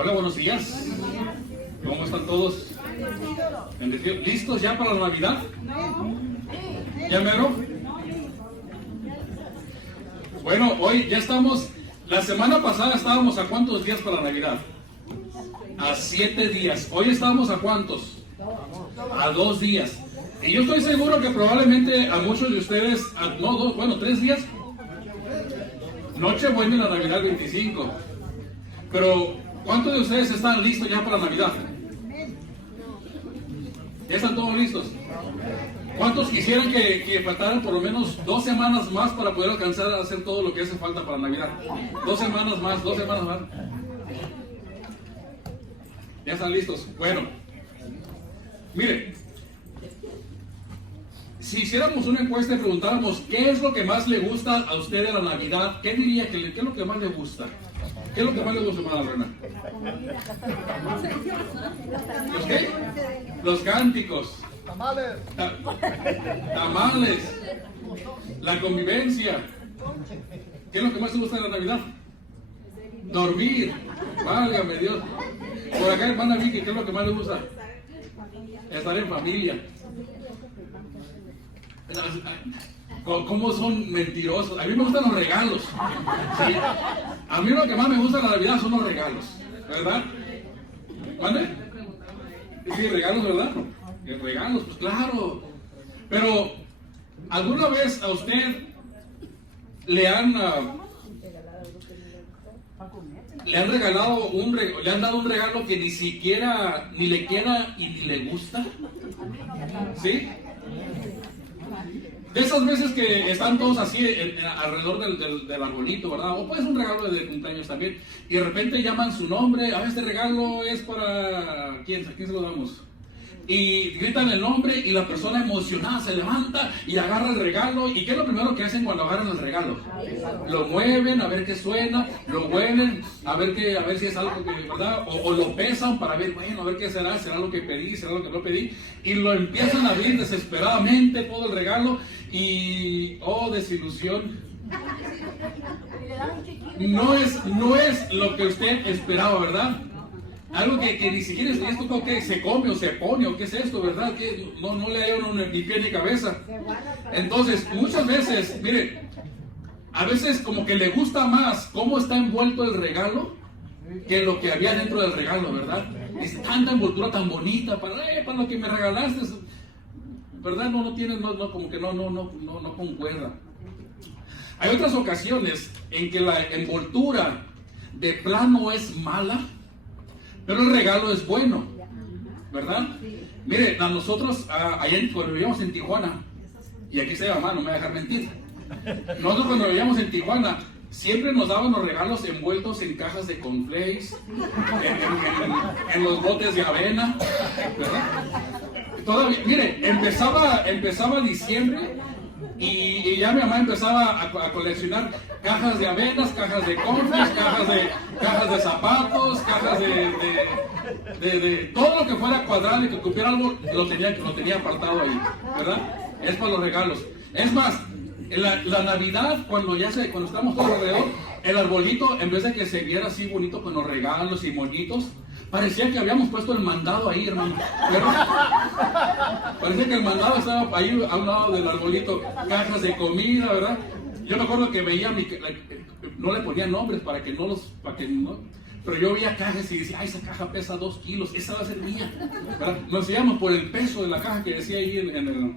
Hola, buenos días. ¿Cómo están todos? ¿Listos ya para la Navidad? ¿Ya mero? Bueno, hoy ya estamos. La semana pasada estábamos a ¿cuántos días para la Navidad? A 7 días. Hoy estamos a ¿cuántos? A 2 días. Y yo estoy seguro que probablemente a muchos de ustedes, no, 2, bueno, 3 días. Nochebuena y la Navidad 25. Pero, ¿cuántos de ustedes están listos ya para la Navidad? ¿Ya están todos listos? ¿Cuántos quisieran que faltaran por lo menos 2 semanas más para poder alcanzar a hacer todo lo que hace falta para Navidad? 2 semanas más, 2 semanas más. ¿Ya están listos? Bueno, mire, si hiciéramos una encuesta y preguntáramos qué es lo que más le gusta a usted de la Navidad, ¿qué diría qué es lo que más le gusta? ¿Qué es lo que más le gusta, hermana Lorena? ¿Los qué? Los cánticos. Tamales. Tamales. La convivencia. ¿Qué es lo que más te gusta de la Navidad? Dormir. Válgame Dios. Por acá, hermana Vicky, ¿qué es lo que más le gusta? Estar en familia. ¿Cómo son mentirosos? A mí me gustan los regalos. ¿Sí? A mí lo que más me gusta de la Navidad son los regalos, ¿verdad? ¿Mande? Sí, regalos, ¿verdad? Regalos, pues claro. Pero, ¿alguna vez a usted le han regalado le han dado un regalo que ni siquiera ni le queda y ni le gusta? ¿Sí? De esas veces que están todos así alrededor del arbolito, ¿verdad? O puede ser un regalo de cumpleaños también. Y de repente llaman su nombre. Este regalo es para... ¿A quién se lo damos? Y gritan el nombre y la persona emocionada se levanta y agarra el regalo. ¿Y qué es lo primero que hacen cuando agarran el regalo? Lo mueven a ver qué suena, lo mueven a ver si es algo que, ¿verdad? O lo pesan para ver, bueno, a ver qué será lo que pedí, será lo que no pedí. Y lo empiezan a abrir desesperadamente todo el regalo y, oh, desilusión. No es lo que usted esperaba, ¿verdad? Algo que ni siquiera es esto que se come o se pone o qué es esto, ¿verdad? Que no le hay ni pie ni cabeza. Entonces, muchas veces, mire, a veces como que le gusta más cómo está envuelto el regalo que lo que había dentro del regalo, ¿verdad? Es tanta envoltura tan bonita para lo que me regalaste, ¿verdad? No tiene, como que no concuerda. Hay otras ocasiones en que la envoltura de plano es mala, pero el regalo es bueno, ¿verdad? Mire, a nosotros, allá cuando vivíamos en Tijuana, y aquí está mi mamá, no me va a dejar mentir. Nosotros cuando vivíamos en Tijuana, siempre nos daban los regalos envueltos en cajas de cornflakes, en los botes de avena, ¿verdad? Todavía, mire, empezaba diciembre y ya mi mamá empezaba a coleccionar cajas de avenas, cajas de cornflakes, cajas de zapatos, cajas de todo lo que fuera cuadrado y que cupiera algo, lo tenía apartado ahí, ¿verdad? Es para los regalos. Es más, en la Navidad, cuando estamos todos alrededor, el arbolito, en vez de que se viera así bonito con los regalos y moñitos, parecía que habíamos puesto el mandado ahí, hermano. Parecía que el mandado estaba ahí a un lado del arbolito, cajas de comida, ¿verdad? Yo me acuerdo que veía, no le ponía nombres para que no, pero yo veía cajas y decía, esa caja pesa 2 kilos, esa va a ser mía, ¿verdad? Nos íbamos por el peso de la caja que decía ahí en el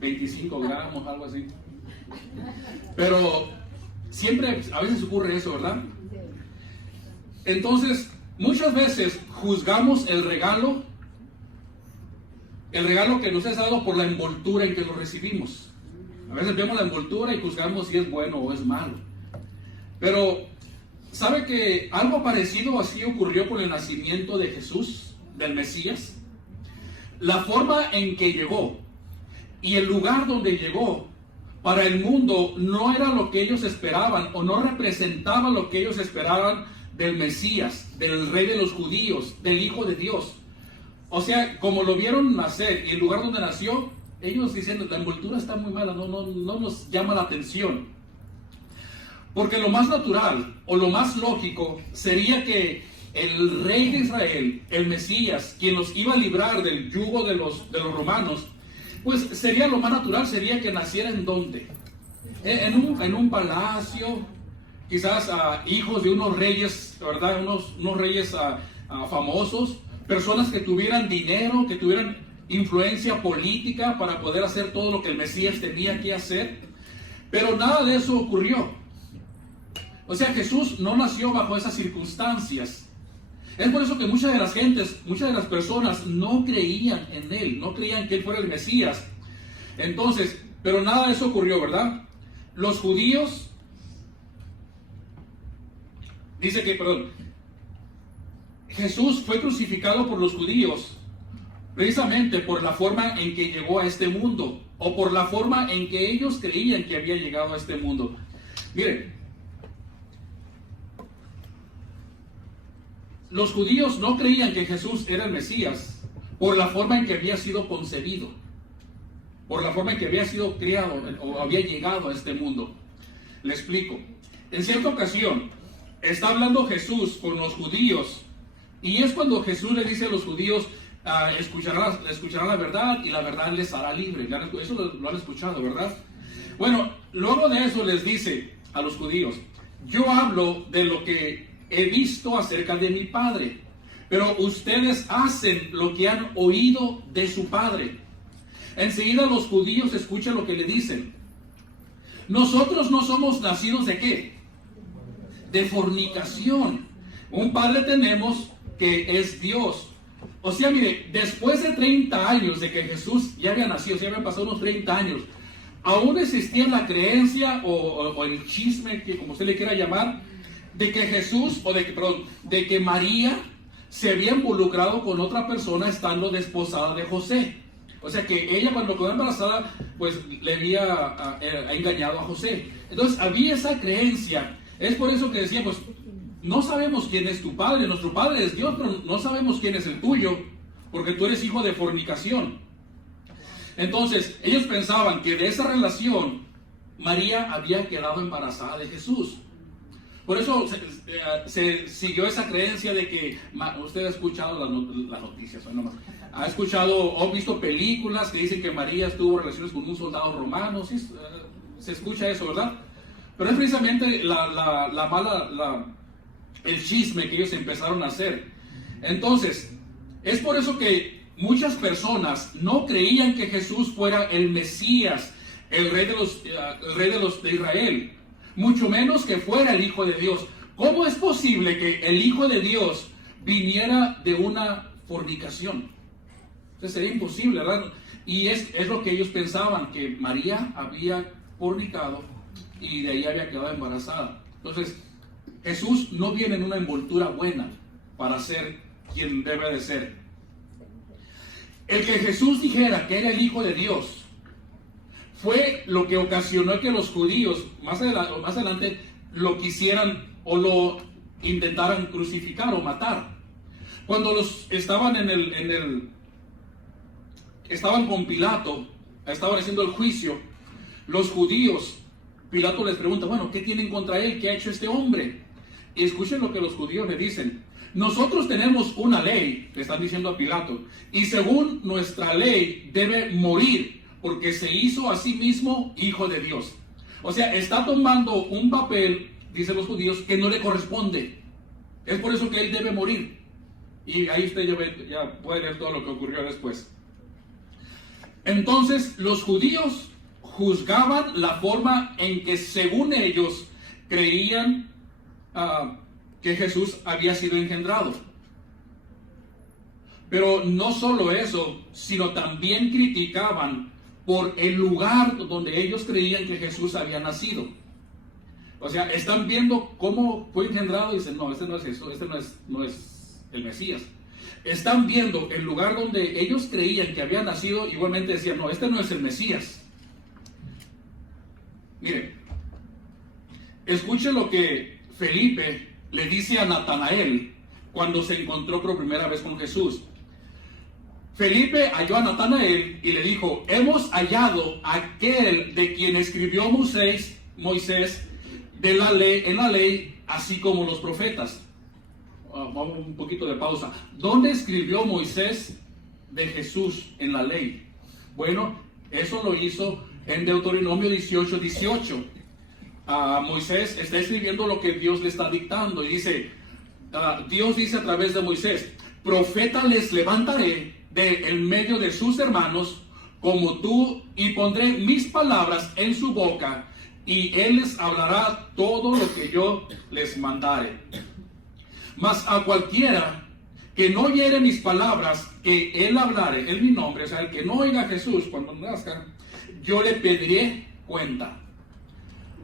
25 gramos, algo así. Pero siempre, a veces ocurre eso, ¿verdad? Entonces, muchas veces juzgamos el regalo que nos es dado por la envoltura en que lo recibimos. A veces vemos la envoltura y juzgamos si es bueno o es malo. Pero, ¿sabe que algo parecido así ocurrió con el nacimiento de Jesús, del Mesías? La forma en que llegó y el lugar donde llegó para el mundo no era lo que ellos esperaban o no representaba lo que ellos esperaban del Mesías, del Rey de los Judíos, del Hijo de Dios. O sea, como lo vieron nacer y el lugar donde nació, ellos diciendo, la envoltura está muy mala, no nos llama la atención. Porque lo más natural o lo más lógico sería que el rey de Israel, el Mesías, quien los iba a librar del yugo de los romanos, pues sería lo más natural, sería que naciera en ¿dónde? En un palacio, quizás hijos de unos reyes, ¿verdad? Unos reyes famosos, personas que tuvieran dinero, que tuvieran influencia política para poder hacer todo lo que el Mesías tenía que hacer. Pero nada de eso ocurrió. O sea, Jesús no nació bajo esas circunstancias. Es por eso que muchas de las personas no creían en Él, no creían que Él fuera el Mesías. Entonces, pero nada de eso ocurrió, ¿verdad? Los judíos, Jesús fue crucificado por los judíos precisamente por la forma en que llegó a este mundo, o por la forma en que ellos creían que había llegado a este mundo. Miren, los judíos no creían que Jesús era el Mesías por la forma en que había sido concebido, por la forma en que había sido criado o había llegado a este mundo. Le explico. En cierta ocasión está hablando Jesús con los judíos, y es cuando Jesús le dice a los judíos: escucharán la verdad y la verdad les hará libre. Eso lo han escuchado, ¿verdad? Bueno, luego de eso les dice a los judíos: yo hablo de lo que he visto acerca de mi Padre, pero ustedes hacen lo que han oído de su padre. Enseguida los judíos escuchan lo que le dicen: nosotros no somos nacidos ¿de qué? De fornicación. Un padre tenemos que es Dios. O sea, mire, después de 30 años de que Jesús ya había nacido, ya habían pasado unos 30 años, aún existía la creencia o el chisme, que como usted le quiera llamar, de que de que María se había involucrado con otra persona estando desposada de José. O sea que ella, cuando quedó embarazada, pues le había engañado a José. Entonces había esa creencia. Es por eso que decía, pues no sabemos quién es tu padre, nuestro padre es Dios, pero no sabemos quién es el tuyo, porque tú eres hijo de fornicación. Entonces ellos pensaban que de esa relación María había quedado embarazada de Jesús. Por eso se siguió esa creencia de que usted ha escuchado las noticias, ha escuchado o visto películas que dicen que María tuvo relaciones con un soldado romano. Sí, se escucha eso, ¿verdad? Pero es precisamente el chisme que ellos empezaron a hacer. Entonces, es por eso que muchas personas no creían que Jesús fuera el Mesías, el rey de Israel, mucho menos que fuera el Hijo de Dios. ¿Cómo es posible que el Hijo de Dios viniera de una fornicación? Entonces sería imposible, ¿verdad? Y es lo que ellos pensaban, que María había fornicado y de ahí había quedado embarazada. Entonces, Jesús no viene en una envoltura buena para ser quien debe de ser. El que Jesús dijera que era el Hijo de Dios fue lo que ocasionó que los judíos más adelante lo quisieran o lo intentaran crucificar o matar. Cuando estaban estaban con Pilato, estaban haciendo el juicio, los judíos, Pilato les pregunta: bueno, ¿qué tienen contra él? ¿Qué ha hecho este hombre? Y escuchen lo que los judíos le dicen: nosotros tenemos una ley, le están diciendo a Pilato, y según nuestra ley debe morir, porque se hizo a sí mismo hijo de Dios. O sea, está tomando un papel, dicen los judíos, que no le corresponde. Es por eso que él debe morir. Y ahí usted ya puede ver todo lo que ocurrió después. Entonces, los judíos juzgaban la forma en que, según ellos, creían que Jesús había sido engendrado. Pero no solo eso, sino también criticaban por el lugar donde ellos creían que Jesús había nacido. O sea, están viendo cómo fue engendrado y dicen: no, este no es Jesús, este no es el Mesías. Están viendo el lugar donde ellos creían que había nacido, igualmente decían: no, este no es el Mesías. Miren, escuchen lo que Felipe le dice a Natanael cuando se encontró por primera vez con Jesús. Felipe halló a Natanael y le dijo: hemos hallado a aquel de quien escribió Moisés en la ley, así como los profetas. vamos un poquito de pausa. ¿Dónde escribió Moisés de Jesús en la ley? Bueno, eso lo hizo en Deuteronomio 18:18. Moisés está escribiendo lo que Dios le está dictando y dice, Dios dice a través de Moisés, profeta les levantaré de en medio de sus hermanos como tú, y pondré mis palabras en su boca, y él les hablará todo lo que yo les mandare. Mas a cualquiera que no oyere mis palabras, que él hablare en mi nombre, o sea, el que no oiga a Jesús cuando nazca, yo le pediré cuenta.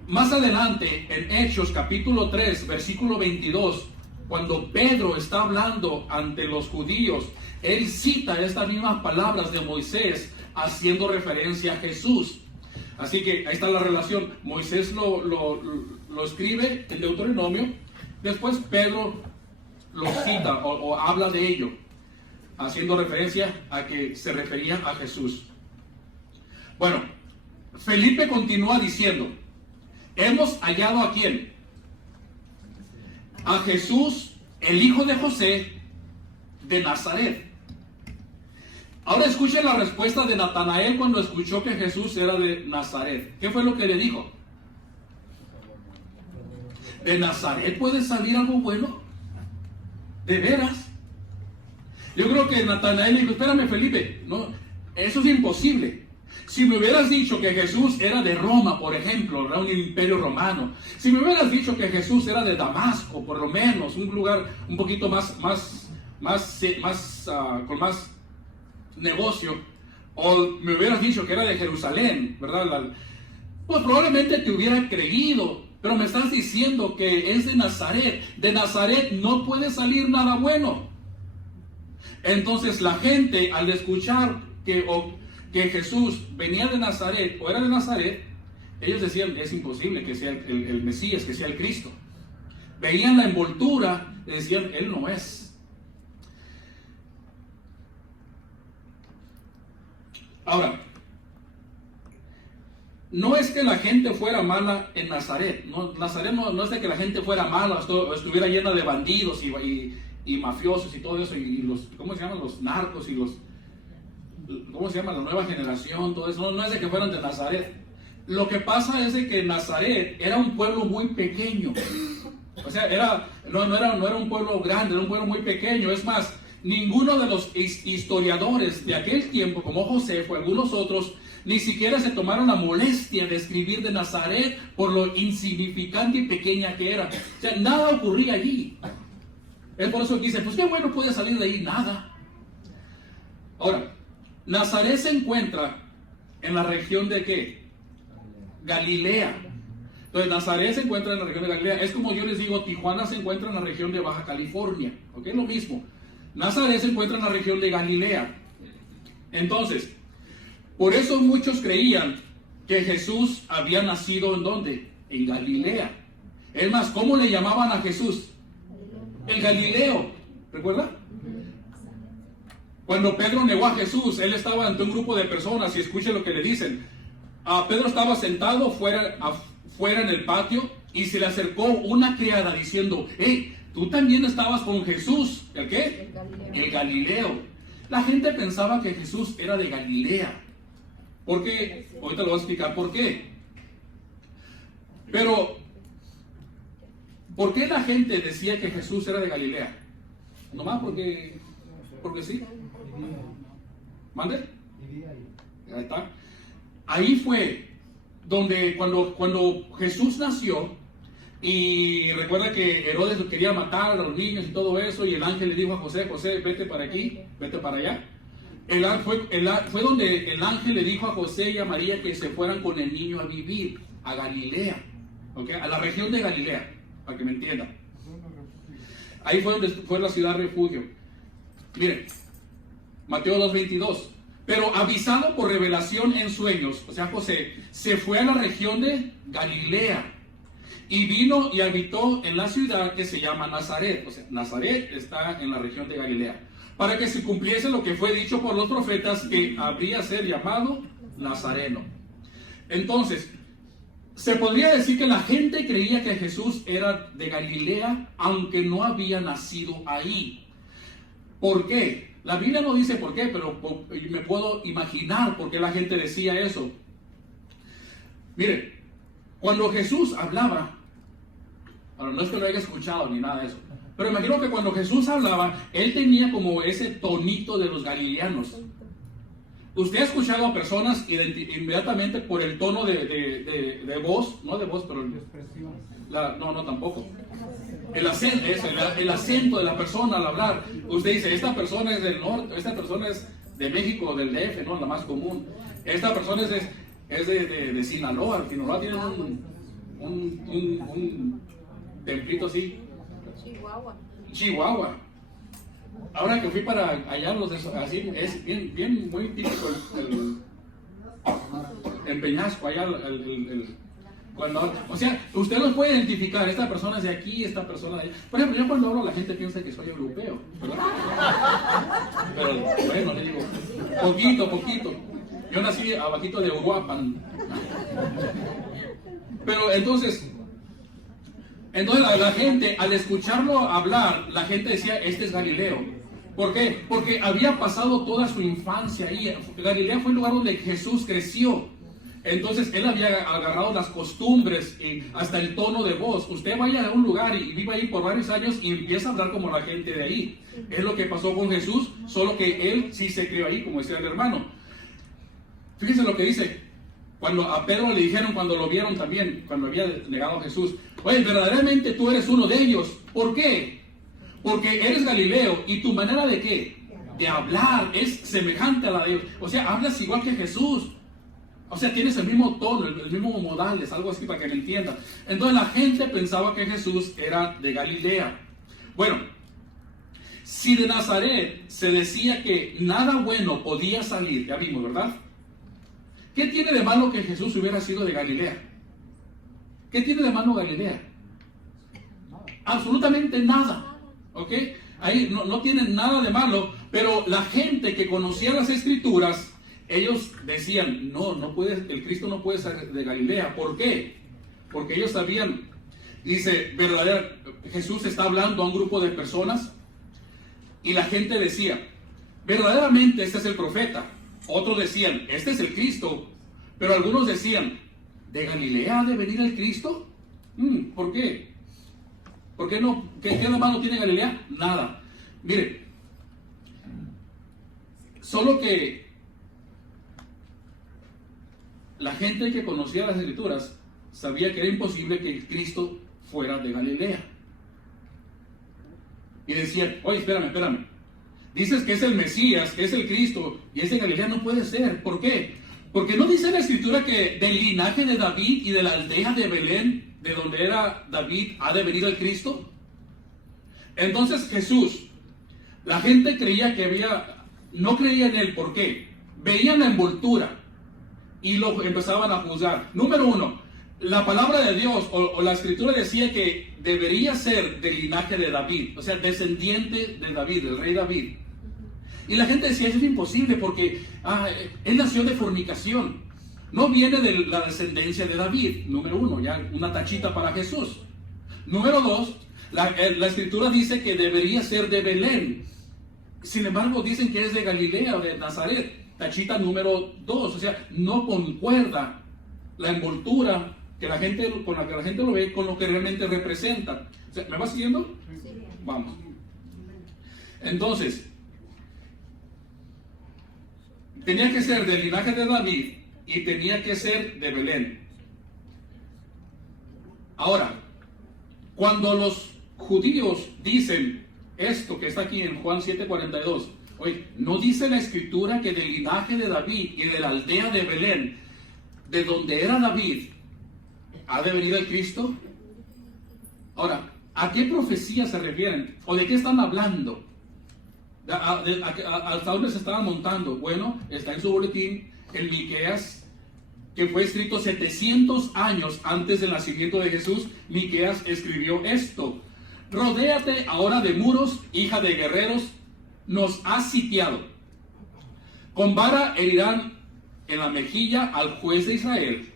Más adelante, en Hechos capítulo 3, versículo 22, cuando Pedro está hablando ante los judíos, él cita estas mismas palabras de Moisés, haciendo referencia a Jesús. Así que ahí está la relación. Moisés lo escribe en Deuteronomio, después Pedro lo cita o habla de ello, haciendo referencia a que se refería a Jesús. Bueno, Felipe continúa diciendo, hemos hallado ¿a quién? A Jesús, el hijo de José, de Nazaret. Ahora escuchen la respuesta de Natanael cuando escuchó que Jesús era de Nazaret. ¿Qué fue lo que le dijo? ¿De Nazaret puede salir algo bueno? ¿De veras? Yo creo que Natanael le dijo, espérame Felipe, no, eso es imposible. Si me hubieras dicho que Jesús era de Roma, por ejemplo, era un imperio romano. Si me hubieras dicho que Jesús era de Damasco, por lo menos, un lugar un poquito con más negocio, o me hubieras dicho que era de Jerusalén, ¿verdad? Pues probablemente te hubiera creído, pero me estás diciendo que es de Nazaret. De Nazaret no puede salir nada bueno. Entonces la gente, al escuchar que Jesús venía de Nazaret o era de Nazaret, ellos decían que es imposible que sea el Mesías, que sea el Cristo. Veían la envoltura y decían, él no es. Ahora, no es que la gente fuera mala en Nazaret. Nazaret no es de que la gente fuera mala o estuviera llena de bandidos y mafiosos y todo eso, y los, ¿cómo se llaman? Los narcos y los, ¿cómo se llama? La nueva generación, todo eso. No es de que fueran de Nazaret. Lo que pasa es de que Nazaret era un pueblo muy pequeño. O sea, no era un pueblo grande, era un pueblo muy pequeño. Es más, ninguno de los historiadores de aquel tiempo, como Josefo, algunos otros, ni siquiera se tomaron la molestia de escribir de Nazaret por lo insignificante y pequeña que era. O sea, nada ocurría allí. Es por eso que dicen, pues qué bueno puede salir de ahí, nada. Ahora, Nazaret se encuentra en la región de ¿qué? Galilea. Entonces Nazaret se encuentra en la región de Galilea. Es como yo les digo, Tijuana se encuentra en la región de Baja California. ¿Ok? Lo mismo. Nazaret se encuentra en la región de Galilea. Entonces, por eso muchos creían que Jesús había nacido ¿en dónde? En Galilea. Es más, ¿cómo le llamaban a Jesús? El Galileo. ¿Recuerda? Cuando Pedro negó a Jesús, él estaba ante un grupo de personas y escuche lo que le dicen. Pedro estaba sentado fuera en el patio y se le acercó una criada diciendo, hey, tú también estabas con Jesús. ¿El qué? El Galileo. La gente pensaba que Jesús era de Galilea. ¿Por qué? Ahorita lo voy a explicar por qué. Pero, ¿por qué la gente decía que Jesús era de Galilea? Nomás porque sí. ¿Mande? Ahí está. Ahí fue donde cuando Jesús nació, y recuerda que Herodes lo quería matar a los niños y todo eso, y el ángel le dijo a José, José, vete para aquí, vete para allá. Fue donde el ángel le dijo a José y a María que se fueran con el niño a vivir a Galilea, ¿okay? A la región de Galilea, para que me entiendan. Ahí fue donde fue la ciudad refugio. Miren, Mateo 2:22. Pero avisado por revelación en sueños, o sea, José se fue a la región de Galilea y vino y habitó en la ciudad que se llama Nazaret. O sea, Nazaret está en la región de Galilea, para que se cumpliese lo que fue dicho por los profetas, que habría ser llamado Nazareno. Entonces, Se podría decir que la gente creía que Jesús era de Galilea, aunque no había nacido ahí. ¿Por qué? La Biblia no dice por qué, pero me puedo imaginar por qué la gente decía eso. Mire, cuando Jesús hablaba, ahora no es que lo haya escuchado ni nada de eso, pero imagino que cuando Jesús hablaba, él tenía como ese tonito de los galileanos. Usted ha escuchado a personas inmediatamente por el tono de voz, no de voz, pero no, tampoco. El acento de la persona al hablar. Usted dice, esta persona es del norte, esta persona es de México, del DF, no, la más común. Esta persona es de Sinaloa. Sinaloa tiene un templito así. Chihuahua. Ahora que fui para allá, así, es bien, muy típico el peñasco allá, o sea, usted los puede identificar, esta persona es de aquí, esta persona de allá. Por ejemplo, yo cuando hablo la gente piensa que soy europeo, ¿verdad? Pero bueno, le digo, poquito. Yo nací abajito de Uruapan. Pero entonces la gente, al escucharlo hablar, la gente decía, este es Galileo. ¿Por qué? Porque había pasado toda su infancia ahí. Galilea fue el lugar donde Jesús creció. Entonces él había agarrado las costumbres y hasta el tono de voz. Usted vaya a un lugar y vive ahí por varios años y empieza a hablar como la gente de ahí. Es lo que pasó con Jesús, solo que él sí se crió ahí, como decía el hermano. Fíjense lo que dice. Cuando a Pedro le dijeron, cuando lo vieron también, cuando había negado a Jesús, oye, verdaderamente tú eres uno de ellos. ¿Por qué? Porque eres Galileo y tu manera de ¿qué? De hablar es semejante a la de ellos. O sea, hablas igual que Jesús. O sea, tienes el mismo tono, el mismo modales, algo así para que me entiendan. Entonces la gente pensaba que Jesús era de Galilea. Bueno, si de Nazaret se decía que nada bueno podía salir, ya vimos, ¿verdad? ¿Qué tiene de malo que Jesús hubiera sido de Galilea? ¿Qué tiene de malo Galilea? Absolutamente nada. ¿Ok? Ahí no tienen nada de malo, pero la gente que conocía las Escrituras, ellos decían, no puede, el Cristo no puede ser de Galilea. ¿Por qué? Porque ellos sabían, dice, Jesús está hablando a un grupo de personas y la gente decía, verdaderamente este es el profeta. Otros decían, este es el Cristo. Pero algunos decían, ¿de Galilea ha de venir el Cristo? ¿Por qué? ¿Por qué no? ¿Qué de malo tiene Galilea? Nada. Mire, solo que la gente que conocía las Escrituras sabía que era imposible que el Cristo fuera de Galilea. Y decían, oye, espérame. Dices que es el Mesías, que es el Cristo, y es de Galilea, no puede ser. ¿Por qué? Porque no dice la Escritura que del linaje de David y de la aldea de Belén, de donde era David, ha de venir el Cristo. Entonces Jesús, la gente creía que no creía en él. ¿Por qué? Veían la envoltura y lo empezaban a juzgar. Número uno, la palabra de Dios o la Escritura decía que debería ser del linaje de David, o sea, descendiente de David, del rey David. Y la gente decía, eso es imposible porque él nació de fornicación. No viene de la descendencia de David. Número uno, ya una tachita para Jesús. Número dos, la Escritura dice que debería ser de Belén. Sin embargo, dicen que es de Galilea o de Nazaret. Tachita número dos. O sea, no concuerda la envoltura con la que la gente lo ve con lo que realmente representa. O sea, ¿me va siguiendo? Sí. Vamos. Entonces, tenía que ser del linaje de David y tenía que ser de Belén. Ahora, cuando los judíos dicen esto que está aquí en Juan 7:42, oye, ¿no dice la Escritura que del linaje de David y de la aldea de Belén, de donde era David, ha de venir el Cristo? Ahora, ¿a qué profecía se refieren? ¿O de qué están hablando? ¿Hasta dónde se estaban montando? Bueno, está en su boletín el Miqueas, que fue escrito 700 años antes del nacimiento de Jesús. Miqueas escribió esto: rodéate ahora de muros, hija de guerreros, nos has sitiado. Con vara herirán en la mejilla al juez de Israel,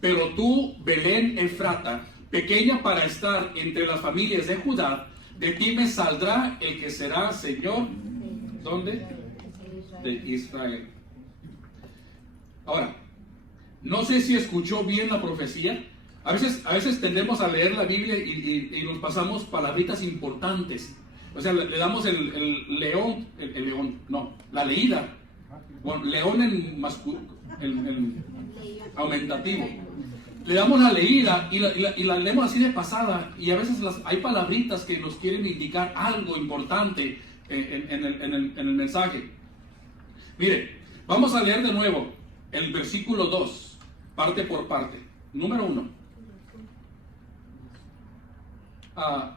pero tú, Belén Efrata, pequeña para estar entre las familias de Judá, de ti me saldrá el que será Señor, ¿dónde? De Israel. Ahora, no sé si escuchó bien la profecía. A veces tendemos a leer la Biblia y nos pasamos palabritas importantes. O sea, le damos el león, la leída. Bueno, león en aumentativo. Le damos la leída y la leemos así de pasada. Y a veces hay palabritas que nos quieren indicar algo importante en el mensaje. Mire, vamos a leer de nuevo el versículo 2, parte por parte. Número 1.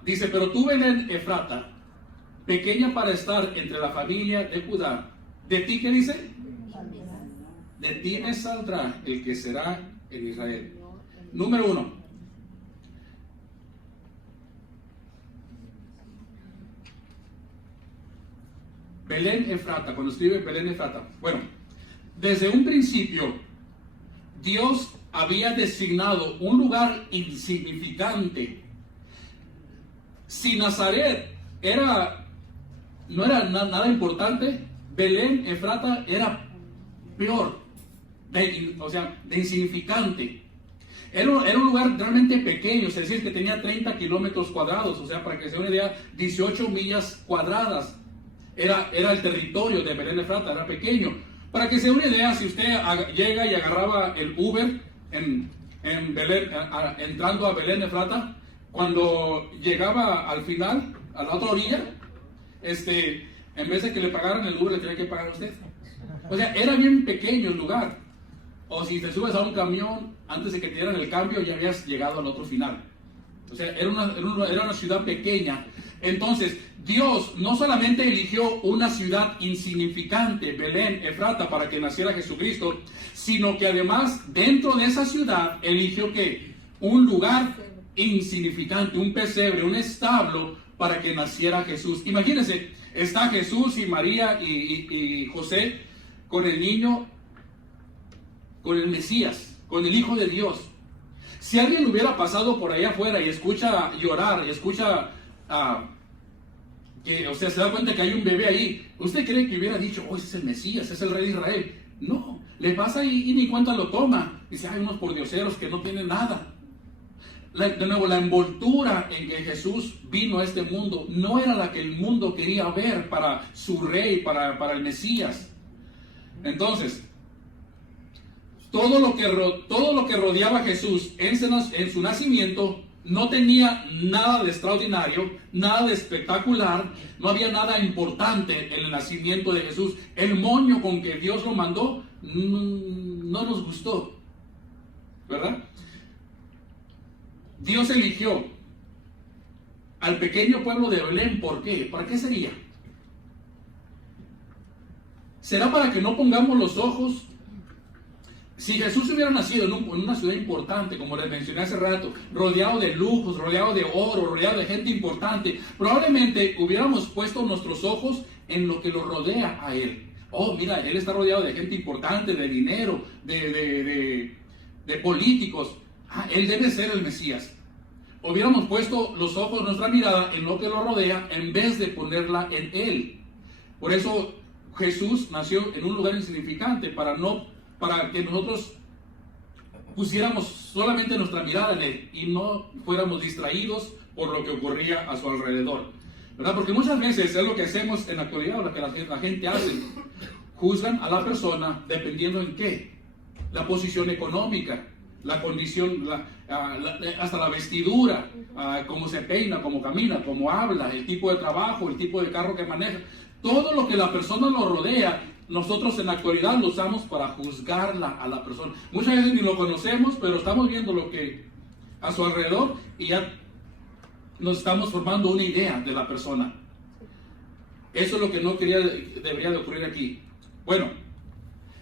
Dice, pero tú, Belén Efrata, pequeña para estar entre la familia de Judá, ¿de ti qué dice? De ti me saldrá el que será en Israel. Número 1. Belén Efrata, cuando escribe Belén Efrata. Bueno, desde un principio, Dios había designado un lugar insignificante. Si Nazaret no era nada importante, Belén Efrata era peor, de insignificante. Era un lugar realmente pequeño, es decir, que tenía 30 kilómetros cuadrados, o sea, para que se den una idea, 18 millas cuadradas. Era el territorio de Belén Efrata, era pequeño. Para que se den una idea, si usted llega y agarraba el Uber en Belén, entrando a Belén Efrata, cuando llegaba al final, a la otra orilla, en vez de que le pagaran el Uber, le tenía que pagar a usted. O sea, era bien pequeño el lugar. O si te subes a un camión, antes de que te dieran el cambio, ya habías llegado al otro final. O sea, era una ciudad pequeña. Entonces, Dios no solamente eligió una ciudad insignificante, Belén Efrata, para que naciera Jesucristo, sino que además, dentro de esa ciudad, eligió ¿qué? Un lugar insignificante, un pesebre, un establo, para que naciera Jesús. Imagínense, está Jesús y María y José con el niño, con el Mesías, con el Hijo de Dios. Si alguien hubiera pasado por allá afuera y escucha llorar, y escucha se da cuenta que hay un bebé ahí, ¿usted cree que hubiera dicho, ese es el Mesías, es el Rey de Israel? No, le pasa y ni cuenta lo toma. Dice, hay unos pordioseros que no tienen nada. De nuevo, la envoltura en que Jesús vino a este mundo no era la que el mundo quería ver para su rey, para el Mesías. Entonces, todo lo que rodeaba a Jesús en su nacimiento no tenía nada de extraordinario, nada de espectacular, no había nada importante en el nacimiento de Jesús. El moño con que Dios lo mandó no nos gustó, ¿verdad? Dios eligió al pequeño pueblo de Belén. ¿Por qué? ¿Para qué sería? ¿Será para que no pongamos los ojos? Si Jesús hubiera nacido en una ciudad importante, como les mencioné hace rato, rodeado de lujos, rodeado de oro, rodeado de gente importante, probablemente hubiéramos puesto nuestros ojos en lo que lo rodea a él. Oh, mira, él está rodeado de gente importante, de dinero, de políticos. Él debe ser el Mesías. Hubiéramos puesto los ojos, nuestra mirada en lo que lo rodea, en vez de ponerla en él. Por eso Jesús nació en un lugar insignificante, para que nosotros pusiéramos solamente nuestra mirada en él y no fuéramos distraídos por lo que ocurría a su alrededor, ¿verdad? Porque muchas veces es lo que hacemos en la actualidad, lo que la gente hace. Juzgan a la persona dependiendo en qué: la posición económica, la condición, hasta la vestidura, cómo se peina, cómo camina, cómo habla, el tipo de trabajo, el tipo de carro que maneja. Todo lo que la persona lo rodea, nosotros en la actualidad lo usamos para juzgarla a la persona. Muchas veces ni lo conocemos, pero estamos viendo lo que a su alrededor y ya nos estamos formando una idea de la persona. Eso es lo que no debería de ocurrir aquí. Bueno,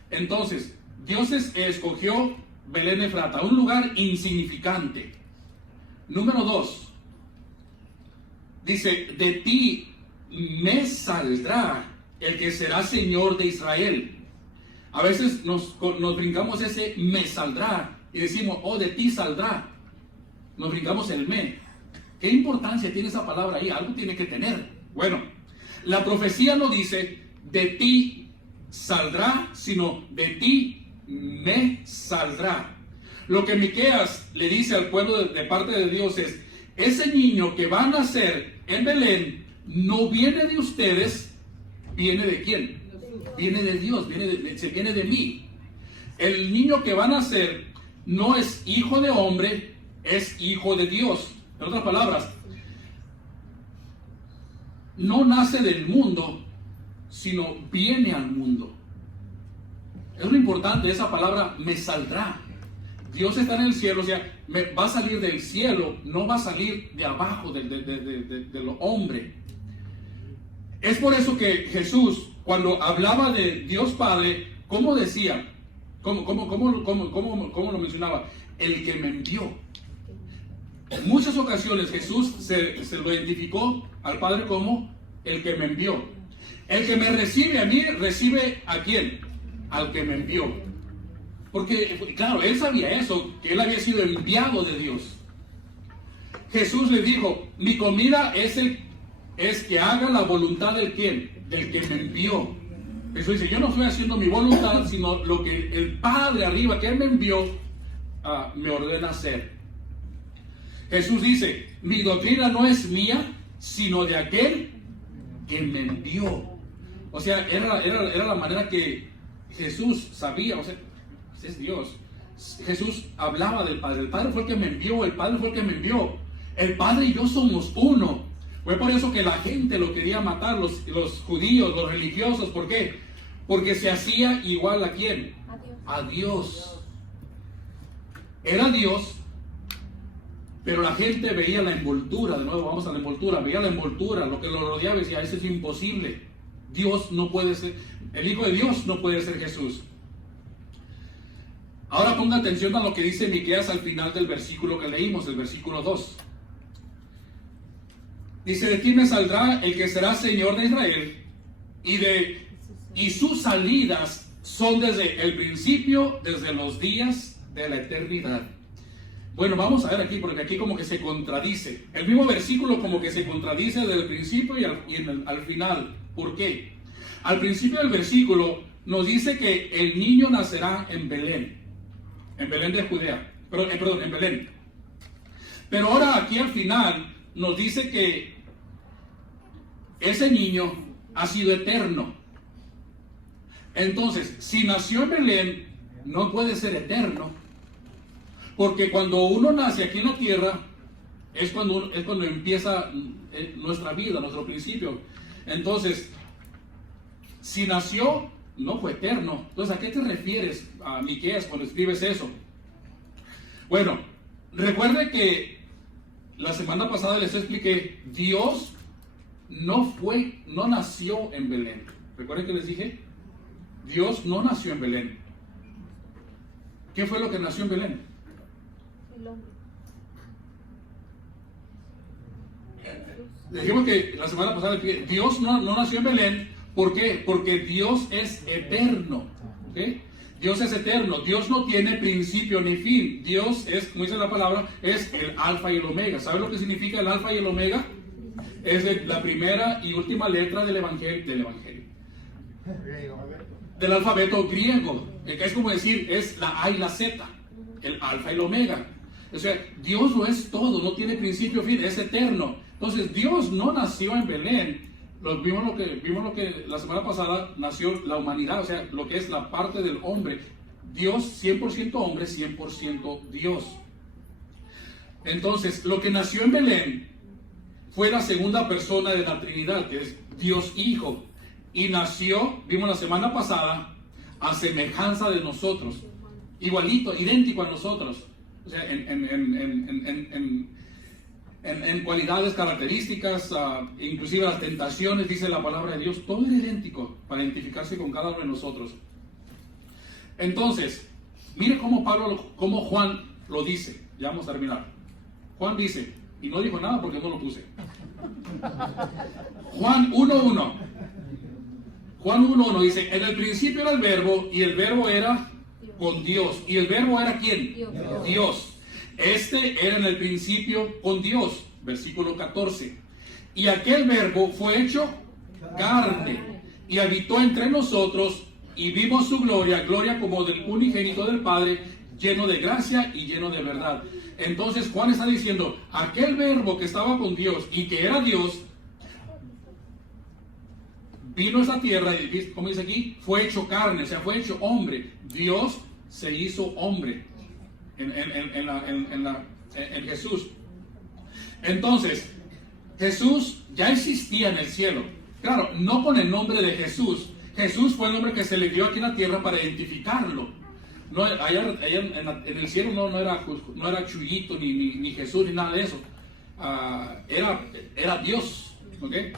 entonces, Dios escogió Belén Efrata, un lugar insignificante. Número 2, dice, de ti me saldrá el que será Señor de Israel. A veces nos brincamos ese me saldrá y decimos, oh, de ti saldrá. Nos brincamos el me. ¿Qué importancia tiene esa palabra ahí? Algo tiene que tener. Bueno, la profecía no dice, de ti saldrá, sino de ti me saldrá. Lo que Miqueas le dice al pueblo de parte de Dios es, ese niño que va a nacer en Belén no viene de ustedes, viene de quién? Viene de Dios, viene de mí. El niño que va a nacer no es hijo de hombre, es hijo de Dios. En otras palabras, no nace del mundo, sino viene al mundo. Es lo importante, esa palabra, me saldrá. Dios está en el cielo, o sea, va a salir del cielo, no va a salir de abajo del hombre. Es por eso que Jesús, cuando hablaba de Dios Padre, ¿cómo decía? ¿Cómo lo mencionaba? El que me envió. En muchas ocasiones Jesús se lo identificó al Padre como el que me envió. El que me recibe a mí, recibe ¿a quién? Al que me envió. Porque, claro, él sabía eso, que él había sido enviado de Dios. Jesús le dijo, mi comida es que haga la voluntad del quién, del que me envió. Jesús dice, yo no estoy haciendo mi voluntad, sino lo que el Padre arriba, que él me envió, me ordena hacer. Jesús dice, mi doctrina no es mía, sino de aquel que me envió. O sea, era la manera que Jesús sabía, o sea, es Dios. Jesús hablaba del Padre. El Padre fue el que me envió, el Padre fue el que me envió. El Padre y yo somos uno. Fue por eso que la gente lo quería matar, los judíos, los religiosos. ¿Por qué? Porque se hacía igual ¿a quién? A Dios. Era Dios, pero la gente veía la envoltura. De nuevo vamos a la envoltura. Veía la envoltura, lo que lo rodeaba y decía, eso es imposible. Dios no puede ser, el Hijo de Dios no puede ser Jesús. Ahora ponga atención a lo que dice Miqueas al final del versículo que leímos, el versículo 2. Dice, de ti me saldrá el que será Señor de Israel, y sus salidas son desde el principio, desde los días de la eternidad. Bueno, vamos a ver aquí, porque aquí como que se contradice. El mismo versículo como que se contradice desde el principio y al final. ¿Por qué? Al principio del versículo nos dice que el niño nacerá en Belén de Judea, en Belén. Pero ahora aquí al final nos dice que ese niño ha sido eterno. Entonces, si nació en Belén, no puede ser eterno, porque cuando uno nace aquí en la tierra, es cuando empieza nuestra vida, nuestro principio. Entonces, si nació, no fue eterno. Entonces, ¿a qué te refieres, a Miqueas, cuando escribes eso? Bueno, recuerde que la semana pasada les expliqué, Dios no nació en Belén. ¿Recuerden que les dije? Dios no nació en Belén. ¿Qué fue lo que nació en Belén? El hombre. Dijimos que la semana pasada que Dios no nació en Belén. ¿Por qué? Porque Dios es eterno. ¿Okay? Dios es eterno. Dios no tiene principio ni fin. Dios es, como dice la palabra, es el alfa y el omega. ¿Sabe lo que significa el alfa y el omega? Es la primera y última letra del evangelio. Del alfabeto griego. Es como decir, es la A y la Z. El alfa y el omega. O sea, Dios lo es todo. No tiene principio fin. Es eterno. Entonces, Dios no nació en Belén. Vimos lo que la semana pasada nació la humanidad, o sea, lo que es la parte del hombre. Dios 100% hombre, 100% Dios. Entonces, lo que nació en Belén fue la segunda persona de la Trinidad, que es Dios Hijo. Y nació, vimos la semana pasada, a semejanza de nosotros. Igualito, idéntico a nosotros. O sea, en cualidades, características, inclusive las tentaciones, dice la palabra de Dios, todo es idéntico para identificarse con cada uno de nosotros. Entonces, mire cómo Juan lo dice. Ya vamos a terminar. Juan dice, y no dijo nada porque no lo puse. Juan 1:1. Juan 1:1 dice, en el principio era el verbo, y el verbo era con Dios. ¿Y el verbo era quién? Dios. Dios. Este era en el principio con Dios. Versículo 14. Y aquel verbo fue hecho carne y habitó entre nosotros y vimos su gloria, gloria como del unigénito del Padre, lleno de gracia y lleno de verdad. Entonces Juan está diciendo, aquel verbo que estaba con Dios y que era Dios, vino a esta tierra y, como dice aquí, fue hecho carne, o sea, fue hecho hombre. Dios se hizo hombre en Jesús. Entonces, Jesús ya existía en el cielo. Claro, no con el nombre de Jesús. Jesús fue el nombre que se le dio aquí en la tierra para identificarlo. No, allá en el cielo no era Chuyito, ni Jesús, ni nada de eso. Era Dios. ¿Okay?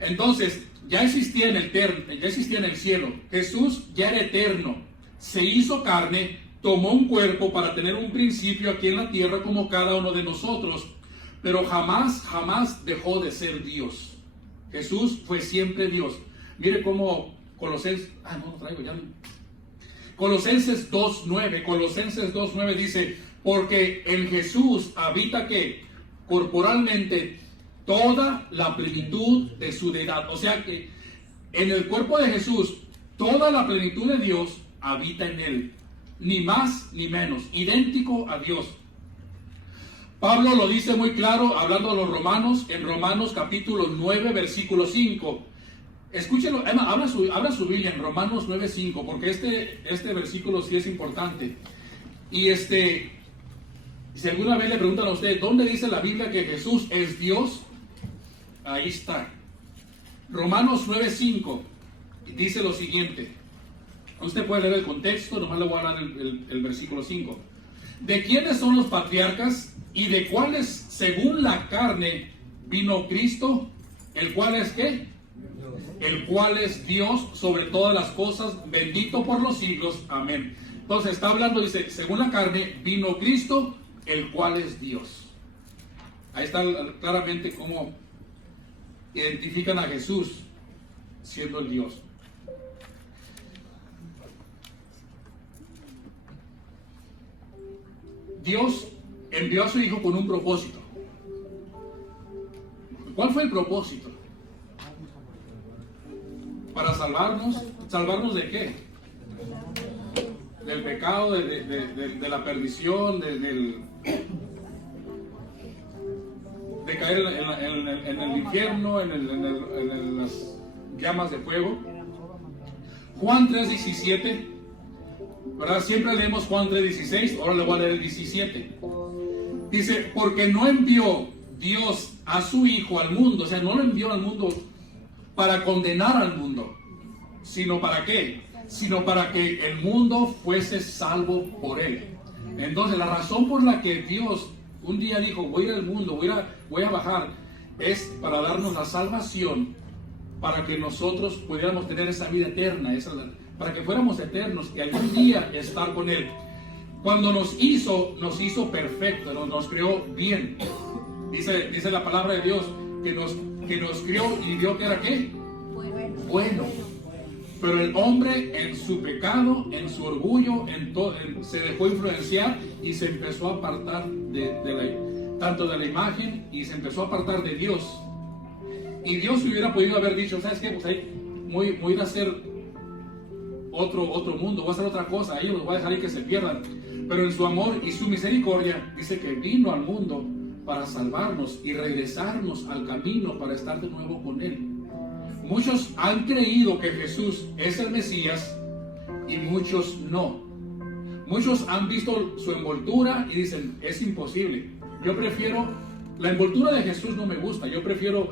Entonces, ya existía en el cielo. Jesús ya era eterno. Se hizo carne, tomó un cuerpo para tener un principio aquí en la tierra como cada uno de nosotros. Pero jamás dejó de ser Dios. Jesús fue siempre Dios. Mire cómo Colosenses 2:9 dice, porque en Jesús habita que corporalmente toda la plenitud de su deidad. O sea que en el cuerpo de Jesús toda la plenitud de Dios habita en él, ni más ni menos, idéntico a Dios. Pablo lo dice muy claro hablando a los romanos, en Romanos capítulo 9 versículo 5. Escúchelo, abra su Biblia en Romanos 9:5, porque este versículo sí es importante. Y si alguna vez le preguntan a usted, ¿dónde dice la Biblia que Jesús es Dios? Ahí está. Romanos 9:5 dice lo siguiente. Usted puede leer el contexto, nomás le voy a dar el versículo 5. ¿De quiénes son los patriarcas y de cuáles, según la carne, vino Cristo? ¿El cual es qué? El cual es Dios sobre todas las cosas, bendito por los siglos. Amén. Entonces está hablando, dice, según la carne vino Cristo, el cual es Dios. Ahí está claramente cómo identifican a Jesús siendo el Dios. Dios envió a su Hijo con un propósito. ¿Cuál fue el propósito? Para salvarnos. ¿Salvarnos de qué? Del pecado, de la perdición, de caer en el infierno, en las llamas de fuego. Juan 3:17, ¿verdad? Siempre leemos Juan 3:16, ahora le voy a leer el 17. Dice, porque no envió Dios a su Hijo al mundo, o sea, no lo envió al mundo para condenar al mundo, sino ¿para qué? Sino para que el mundo fuese salvo por él. Entonces, la razón por la que Dios un día dijo, voy a ir al mundo, voy a bajar, es para darnos la salvación, para que nosotros pudiéramos tener esa vida eterna, para que fuéramos eternos y algún día estar con él. Cuando nos hizo perfecto, nos creó bien. Dice la palabra de Dios que nos crió y vio que era ¿qué? Bueno. Pero el hombre en su pecado, en su orgullo, se dejó influenciar y se empezó a apartar tanto de la imagen, y se empezó a apartar de Dios. Y Dios hubiera podido haber dicho, ¿sabes qué? Pues ahí voy a hacer otro mundo, voy a hacer otra cosa, ahí los voy a dejar ahí que se pierdan. Pero en su amor y su misericordia dice que vino al mundo para salvarnos y regresarnos al camino para estar de nuevo con él. Muchos han creído que Jesús es el Mesías y muchos no. Muchos han visto su envoltura y dicen, es imposible. Yo prefiero, la envoltura de Jesús no me gusta, yo prefiero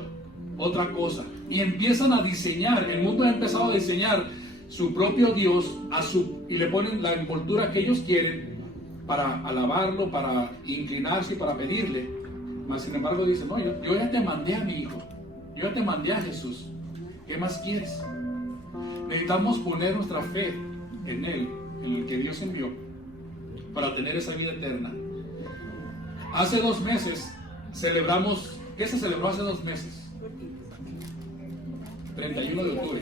otra cosa. Y empiezan a diseñar, el mundo ha empezado a diseñar su propio Dios y le ponen la envoltura que ellos quieren para alabarlo, para inclinarse y para pedirle. Mas sin embargo dicen, no, yo ya te mandé a mi Hijo, yo ya te mandé a Jesús. ¿Qué más quieres? Necesitamos poner nuestra fe en Él, en el que Dios envió, para tener esa vida eterna. Hace 2 meses celebramos, ¿qué se celebró hace 2 meses? 31 de octubre.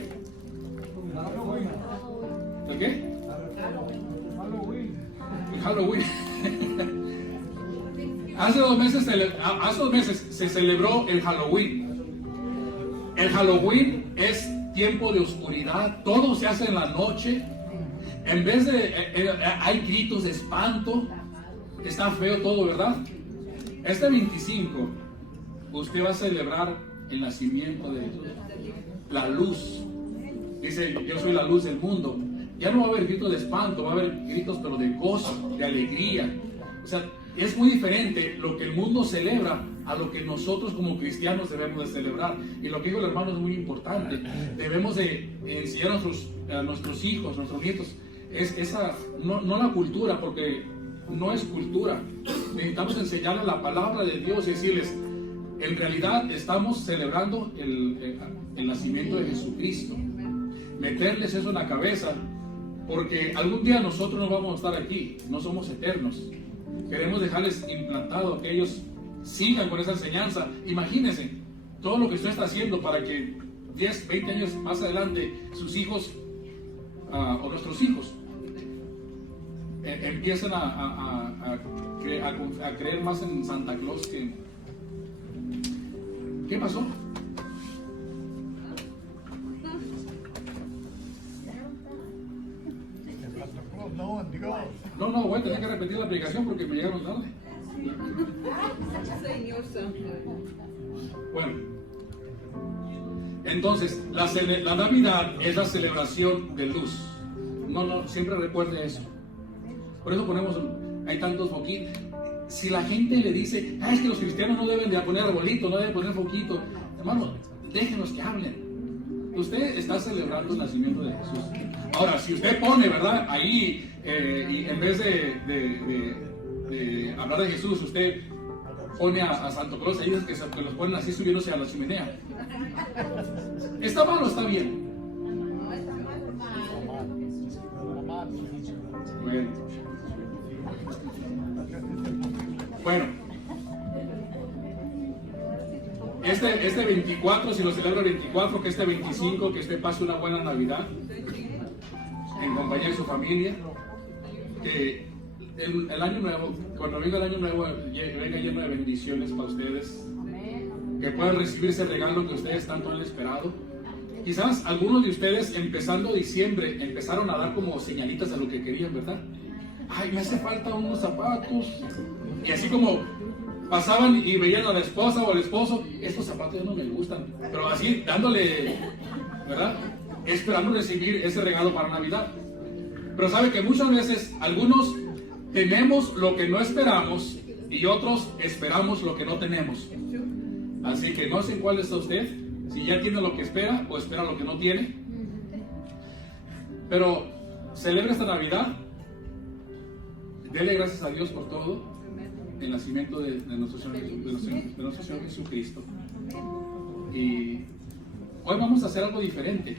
¿El qué? hace 2 meses se celebró el Halloween. El Halloween es tiempo de oscuridad, todo se hace en la noche. En vez de, hay gritos de espanto, está feo todo, ¿verdad? Este 25, usted va a celebrar el nacimiento de Jesús, la luz. Dice, yo soy la luz del mundo. Ya no va a haber gritos de espanto, va a haber gritos pero de gozo, de alegría. O sea, es muy diferente lo que el mundo celebra a lo que nosotros como cristianos debemos de celebrar. Y lo que dijo el hermano es muy importante. Debemos de enseñar a nuestros hijos, nuestros nietos, no la cultura, porque no es cultura. Necesitamos enseñarles la palabra de Dios y decirles, en realidad estamos celebrando el nacimiento de Jesucristo. Meterles eso en la cabeza, porque algún día nosotros no vamos a estar aquí, no somos eternos. Queremos dejarles implantado que ellos sigan con esa enseñanza. Imagínense todo lo que usted está haciendo para que 10, 20 años más adelante sus hijos o nuestros hijos empiecen a creer más en Santa Claus que... ¿Qué pasó? No, voy a tener que repetir la aplicación porque me llegaron tarde. Bueno, entonces la Navidad es la celebración de luz. No, siempre recuerde eso. Por eso hay tantos foquitos. Si la gente le dice, es que los cristianos no deben de poner arbolito, no deben poner foquito, hermano, déjenos que hablen. Usted está celebrando el nacimiento de Jesús. Ahora, si usted pone, ¿verdad? Ahí, y en vez de hablar de Jesús, usted pone a Santo Claus ahí, que los ponen así subiéndose a la chimenea. ¿Está mal o está bien? Bueno, este 24, si lo celebra el 24, que este 25, que usted pase una buena Navidad en compañía de su familia, que el año nuevo, cuando venga el año nuevo, venga lleno de bendiciones para ustedes, que puedan recibir ese regalo que ustedes tanto han esperado. Quizás algunos de ustedes, empezando diciembre, empezaron a dar como señalitas de lo que querían, ¿verdad? Ay, me hace falta unos zapatos. Y así como pasaban y veían a la esposa o al esposo, estos zapatos ya no me gustan. Pero así, dándole, ¿verdad? Esperando recibir ese regalo para Navidad. Pero sabe que muchas veces algunos tenemos lo que no esperamos y otros esperamos lo que no tenemos. Así que no sé cuál es usted, si ya tiene lo que espera o espera lo que no tiene. Pero celebra esta Navidad. Dele gracias a Dios por todo, el nacimiento de nuestro Señor Jesucristo. Y hoy vamos a hacer algo diferente.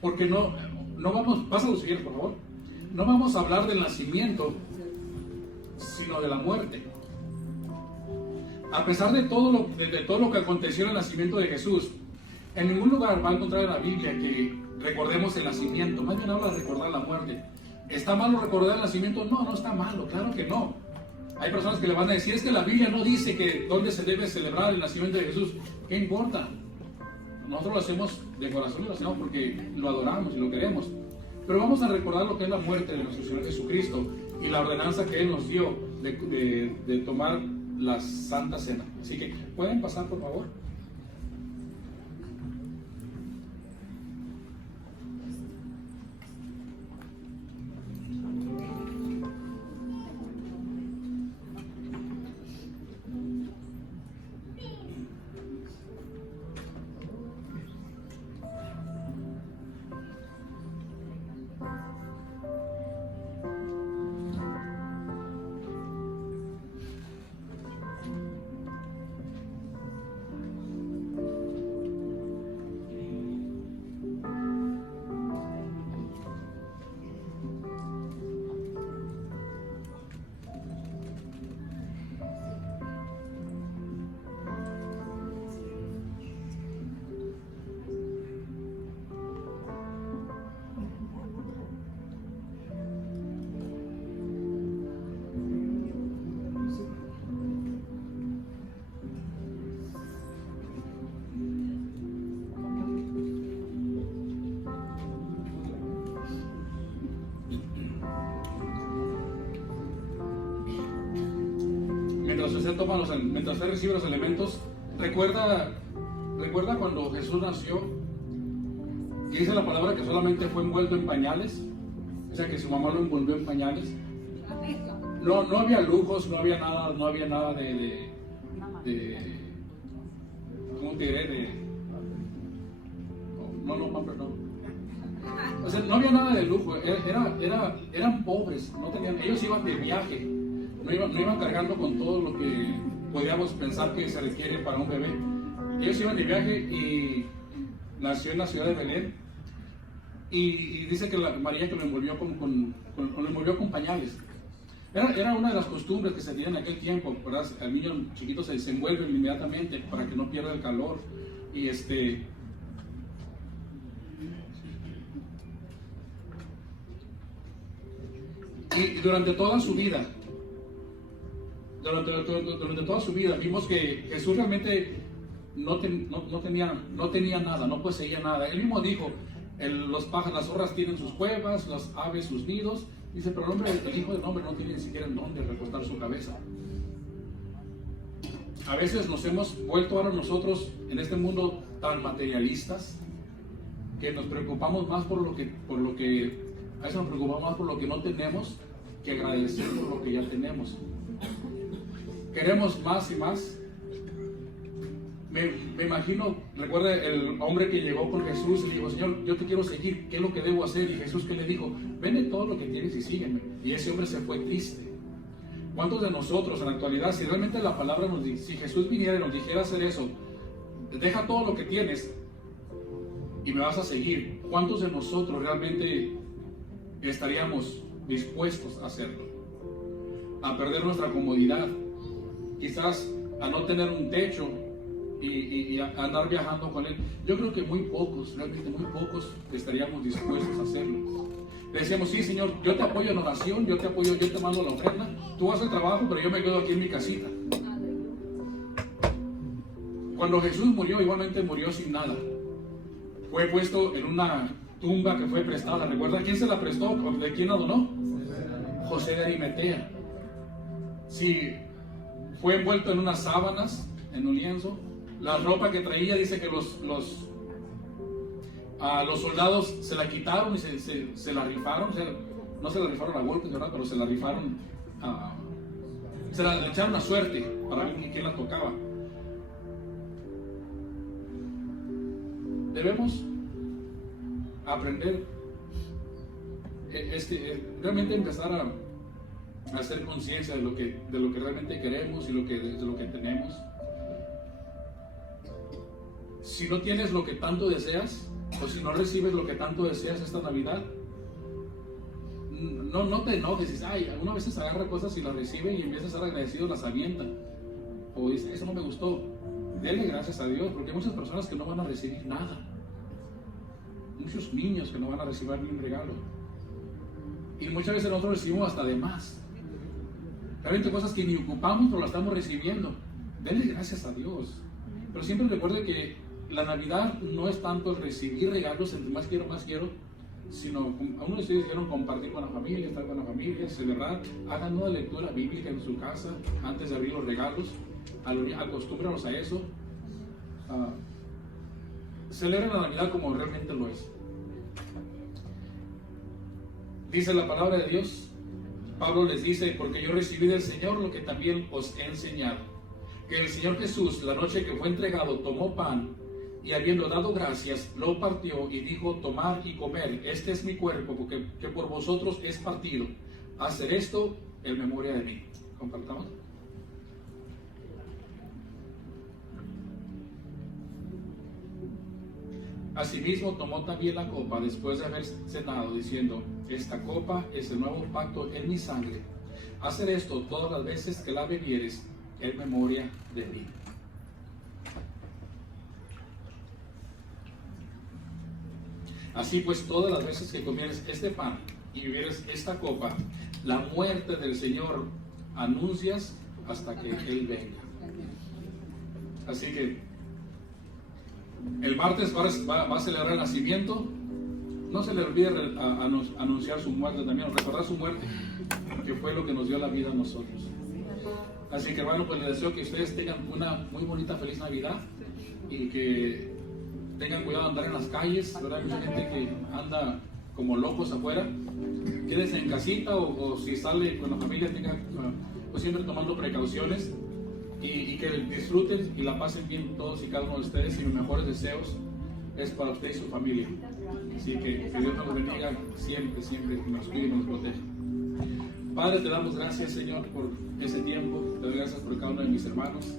Porque no vamos, pásalo siguiente por favor. No vamos a hablar del nacimiento, sino de la muerte. A pesar de todo lo que aconteció en el nacimiento de Jesús, en ningún lugar va a encontrar en la Biblia que recordemos el nacimiento. Más bien habla de recordar la muerte. ¿Está malo recordar el nacimiento? No está malo, claro que no. Hay personas que le van a decir, es que la Biblia no dice que dónde se debe celebrar el nacimiento de Jesús. ¿Qué importa? Nosotros lo hacemos de corazón y lo hacemos porque lo adoramos y lo queremos. Pero vamos a recordar lo que es la muerte de nuestro Señor Jesucristo y la ordenanza que Él nos dio de tomar la Santa Cena. Así que, ¿pueden pasar por favor? mientras usted toma mientras usted recibe los elementos, recuerda cuando Jesús nació, y dice la palabra que solamente fue envuelto en pañales, o sea que su mamá lo envolvió en pañales. No había lujos, no había nada de ¿cómo te diré? No. O sea, no había nada de lujo, eran pobres, no tenían, ellos iban de viaje, no iban cargando con todo lo que podríamos pensar que se requiere para un bebé. Ellos iban de viaje y nació en la ciudad de Belén, y dice que María que lo envolvió con pañales. Era una de las costumbres que se tenían en aquel tiempo, ¿verdad? El niño chiquito se envuelve inmediatamente para que no pierda el calor. Y durante toda su vida, vimos que Jesús realmente no tenía nada, no poseía nada. Él mismo dijo, los pájaros, las zorras tienen sus cuevas, las aves sus nidos. Dice, pero el Hijo del Hombre no tiene ni siquiera en dónde recostar su cabeza. A veces nos hemos vuelto ahora nosotros en este mundo tan materialistas que nos preocupamos más por lo que a veces nos preocupamos más por lo que no tenemos que agradecer por lo que ya tenemos. Queremos más y más. Me imagino, recuerda el hombre que llegó con Jesús y le dijo, Señor, yo te quiero seguir, ¿qué es lo que debo hacer? Y Jesús que le dijo, vende todo lo que tienes y sígueme. Y ese hombre se fue triste. ¿Cuántos de nosotros en la actualidad, si realmente la palabra nos dice, si Jesús viniera y nos dijera hacer eso, deja todo lo que tienes y me vas a seguir? ¿Cuántos de nosotros realmente estaríamos dispuestos a hacerlo? A perder nuestra comodidad, quizás a no tener un techo y a andar viajando con él. Yo creo que muy pocos, realmente muy pocos estaríamos dispuestos a hacerlo. Le decíamos, sí Señor, yo te apoyo en oración, yo te apoyo, yo te mando la ofrenda, tú haces el trabajo, pero yo me quedo aquí en mi casita. Cuando Jesús murió, igualmente murió sin nada. Fue puesto en una tumba que fue prestada. ¿Recuerda quién se la prestó? ¿De quién la donó? José de Arimatea. Sí, fue envuelto en unas sábanas, en un lienzo. La ropa que traía, dice que los soldados se la quitaron y se la rifaron. O sea, no se la rifaron a golpes, ¿verdad? Pero se la rifaron, se la echaron a suerte para ver quién la tocaba. Debemos aprender, realmente empezar a hacer conciencia de lo que realmente queremos y de lo que tenemos. Si no tienes lo que tanto deseas, o si no recibes lo que tanto deseas esta Navidad, no te enojes. Dices, ay, algunas veces agarra cosas y las recibe y en vez de estar agradecido las avienta. O dice, eso no me gustó. Denle gracias a Dios, porque hay muchas personas que no van a recibir nada. Muchos niños que no van a recibir ni un regalo. Y muchas veces nosotros recibimos hasta de más. Realmente cosas que ni ocupamos, pero las estamos recibiendo. Denle gracias a Dios. Pero siempre recuerde que la Navidad no es tanto el recibir regalos, entre más quiero, sino, a uno de ustedes dijeron compartir con la familia, estar con la familia, celebrar. Hagan una lectura bíblica en su casa antes de abrir los regalos. Acostúmbranos a eso. Celebren la Navidad como realmente lo es. Dice la palabra de Dios, Pablo les dice, porque yo recibí del Señor lo que también os he enseñado, que el Señor Jesús, la noche que fue entregado, tomó pan y habiendo dado gracias, lo partió y dijo, tomad y comer, este es mi cuerpo, que por vosotros es partido. Hacer esto en memoria de mí. Compartamos. Asimismo tomó también la copa después de haber cenado, diciendo, esta copa es el nuevo pacto en mi sangre. Hacer esto todas las veces que la bebieres en memoria de mí. Así pues, todas las veces que comieres este pan y bebieres esta copa, la muerte del Señor anuncias hasta que Él venga. Así que el martes va a celebrar el nacimiento. No se le olvide anunciar su muerte también, recordar su muerte, que fue lo que nos dio la vida a nosotros. Así que hermano, pues les deseo que ustedes tengan una muy bonita, feliz Navidad y que tengan cuidado de andar en las calles, ¿verdad? Hay mucha gente que anda como locos afuera. Quédense en casita o si sale con la familia, tengan pues siempre tomando precauciones y que disfruten y la pasen bien todos y cada uno de ustedes. Y mis mejores deseos es para ustedes y su familia. Así que Dios nos bendiga siempre, siempre, que nos cuide y nos proteja. Padre, te damos gracias, Señor, por ese tiempo. Te doy gracias por cada uno de mis hermanos.